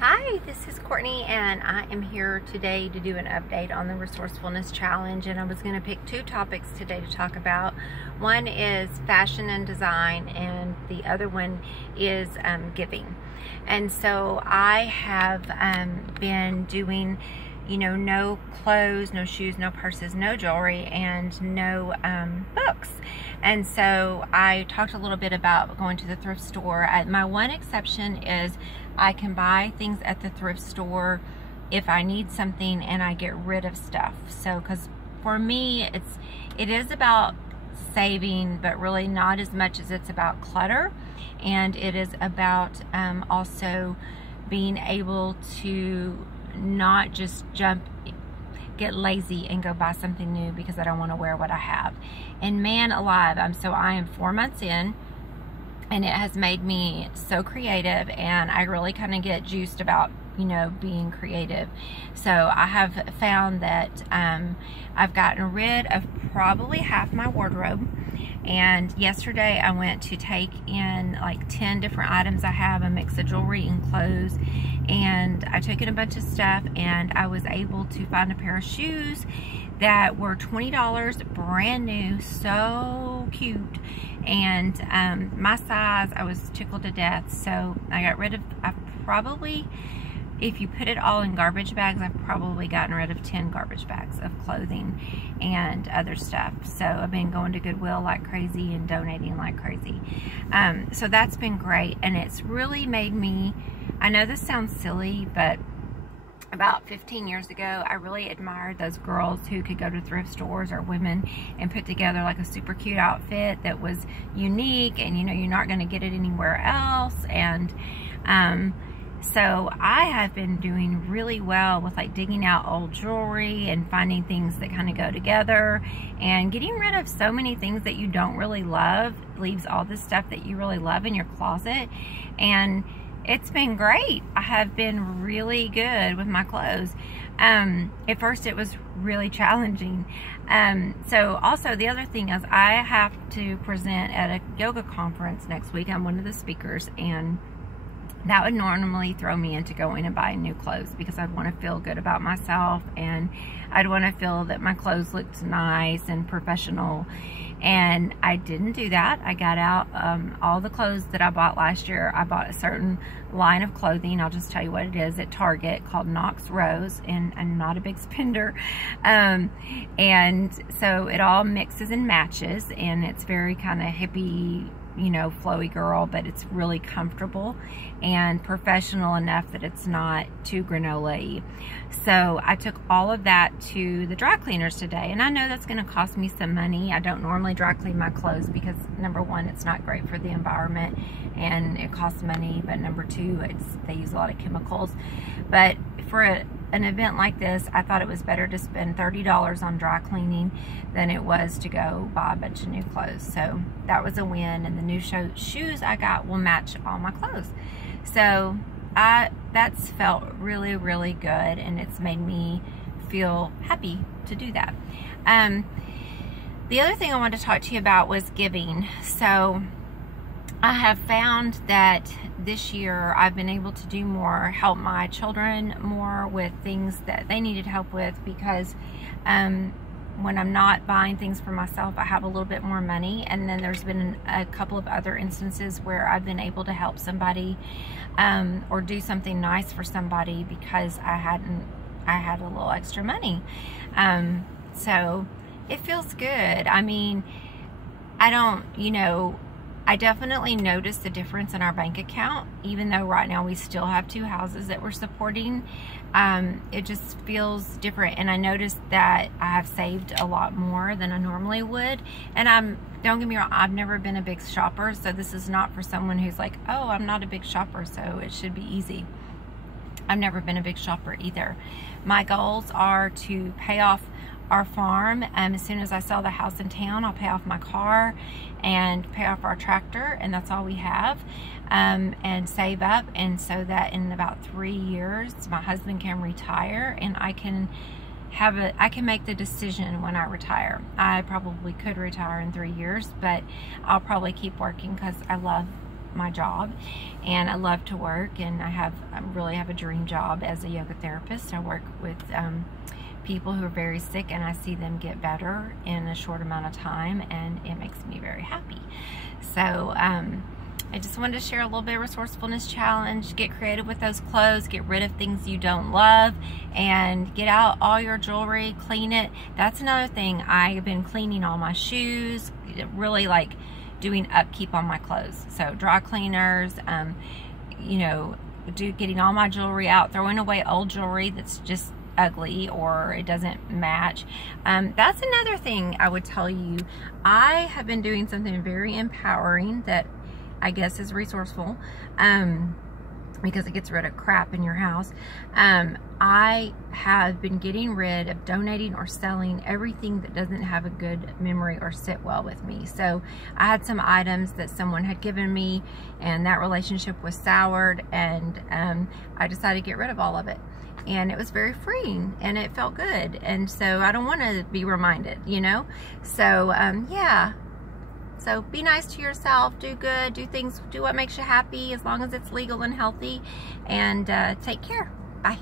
Hi, this is Courtney, and I am here today to do an update on the Resourcefulness Challenge. And I was going to pick two topics today to talk about. One is fashion and design, and the other one is giving. And so I have been doing, no clothes, no shoes, no purses, no jewelry, and no books. And so I talked a little bit about going to the thrift store. My one exception is I can buy things at the thrift store if I need something and I get rid of stuff. So, because for me, it is about saving, but really not as much as it's about clutter. And it is about also being able to not just get lazy and go buy something new because I don't want to wear what I have. And man alive, I am 4 months in, and it has made me so creative, and I really kind of get juiced about being creative. So I have found that I've gotten rid of probably half my wardrobe. And yesterday I went to take in like 10 different items I have, a mix of jewelry and clothes, and I took in a bunch of stuff, and I was able to find a pair of shoes that were $20, brand new, so cute. And my size, I was tickled to death. So I got rid of, if you put it all in garbage bags, I've probably gotten rid of 10 garbage bags of clothing and other stuff. So I've been going to Goodwill like crazy and donating like crazy. So that's been great, and it's really made me, I know this sounds silly, but about 15 years ago, I really admired those girls who could go to thrift stores, or women, and put together like a super cute outfit that was unique, and you're not going to get it anywhere else. And so I have been doing really well with like digging out old jewelry and finding things that kind of go together, and getting rid of so many things that you don't really love. Leaves all the stuff that you really love in your closet, and it's been great. I have been really good with my clothes. At first it was really challenging. So also the other thing is I have to present at a yoga conference next week. I'm one of the speakers, and that would normally throw me into going and buying new clothes because I'd want to feel good about myself, and I'd want to feel that my clothes looked nice and professional. And I didn't do that. I got out all the clothes that I bought last year. I bought a certain line of clothing, I'll just tell you what it is, at Target, called Knox Rose, and I'm not a big spender. And so it all mixes and matches, and it's very kind of hippie, flowy girl, but it's really comfortable and professional enough that it's not too granola-y. So I took all of that to the dry cleaners today, and I know that's going to cost me some money. I don't normally dry clean my clothes because number one, it's not great for the environment and it costs money, but number two, they use a lot of chemicals. But for an event like this, I thought it was better to spend $30 on dry cleaning than it was to go buy a bunch of new clothes. So that was a win, and the new shoes I got will match all my clothes. So that's felt really, really good, and it's made me feel happy to do that. The other thing I wanted to talk to you about was giving. So I have found that this year I've been able to do more, help my children more with things that they needed help with, because when I'm not buying things for myself, I have a little bit more money. And then there's been a couple of other instances where I've been able to help somebody or do something nice for somebody because I had a little extra money. So it feels good. I mean, I definitely noticed the difference in our bank account, even though right now we still have 2 houses that we're supporting. It just feels different, and I noticed that I have saved a lot more than I normally would. And don't get me wrong, I've never been a big shopper, so this is not for someone who's like, oh, I'm not a big shopper, so it should be easy. I've never been a big shopper either. My goals are to pay off our farm. As soon as I sell the house in town, I'll pay off my car and pay off our tractor, and that's all we have, and save up, and so that in about 3 years my husband can retire, and I can make the decision when I retire. I probably could retire in 3 years, but I'll probably keep working because I love my job, and I love to work, and I really have a dream job as a yoga therapist. I work with people who are very sick, and I see them get better in a short amount of time, and it makes me very happy. So I just wanted to share a little bit of resourcefulness challenge. Get creative with those clothes, get rid of things you don't love, and get out all your jewelry, clean it. That's another thing. I've been cleaning all my shoes, really like doing upkeep on my clothes. So dry cleaners, you know, getting all my jewelry out, throwing away old jewelry that's just ugly or it doesn't match. That's another thing I would tell you. I have been doing something very empowering that I guess is resourceful, because it gets rid of crap in your house. I have been getting rid of donating or selling everything that doesn't have a good memory or sit well with me. So I had some items that someone had given me, and that relationship was soured, and I decided to get rid of all of it. And it was very freeing, and it felt good. And so I don't want to be reminded, you know? So yeah. So be nice to yourself, do good, do things, do what makes you happy, as long as it's legal and healthy, and take care. Bye.